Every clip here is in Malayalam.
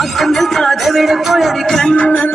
ആക്കം നിൽക്കാതെ വിടെ പോയടി കണ്ണൻ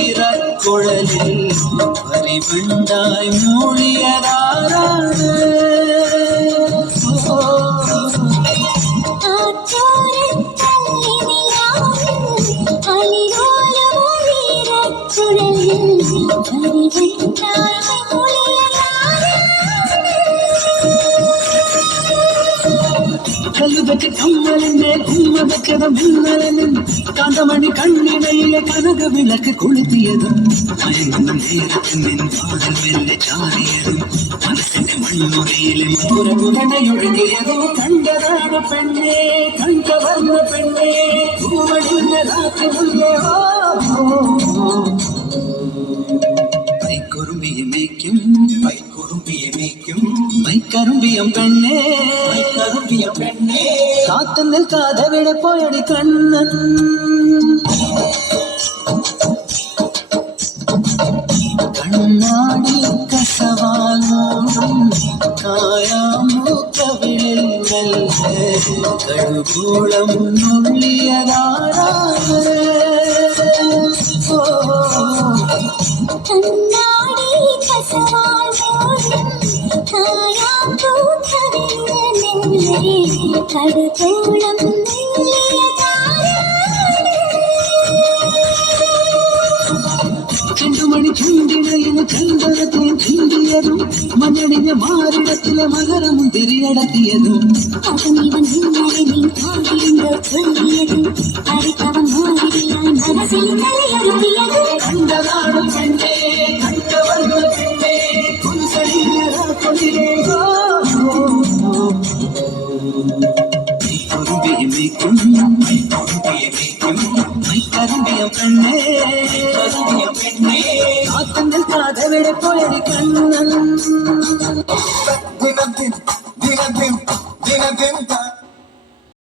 അലിപോലുമൊരീറക്കുഴലിൽ പരിവണ്ടായി മൂളിയതാരാണ് കല്ലുവെച്ച് കമ്മലിന്റെ ഉമ്മ വെച്ചതും മിന്നലനും കാന്തമണി കണ്ണിനയിലെ കനക വിളക്ക് കൊളുത്തിയതും മയങ്ങുന്ന നേരത്തിൽ നിൻപാടൽ മെല്ലെ ചാരിയതും മനസ്സിന്റെ മണ്ണുറയിലും പുറകുകണയൊഴുകിയതും കണ്ടതാണ് പെണ്ണേ കണ്ടവർന്ന പെണ്ണേ പൂവടിഞ്ഞ രാത്രി മുല്ലേ പൈക്കുറുമ്പിയെ മേയ്ക്കും മൈക്കറുമ്പിയം പെണ്ണേ കാത്തു നിൽക്കാതെ വിടെ പോയടി കണ്ണൻ കണ്ണാടി കസവാൽ മൂടും കായാമൂക്കവിളിൽ കടുകൂളം നുള്ളിയതാരാണ് കണ്ണാടി കസവാൽ മൂടും കടുകൂളം ചെണ്ടുമണി ചുണ്ടിനയിന് ചന്ദനത്തെ ചിന്തിയതും മഞ്ഞണിഞ്ഞ മാറിടത്തിലെ മകരമും തിരിയടത്തിയതും അവനിവൻ നിങ്ങളെ നീ കാതിലുണ്ടോ ചൊല്ലിയതും അടുത്തവൻ മാറിയാൻ മനസ്സിൽ തലയൊരുക്കിയതും കണ്ടതാണ് പെണ്ണേ കണ്ടവർന്ന പെണ്ണേ കുരുസടിയിലെ മൈക്കറുമ്പിയം പെണ്ണേ കാത്തു നിൽക്കാതെ വിടെ പോയടി കണ്ണൻ ദിനത്തിൻ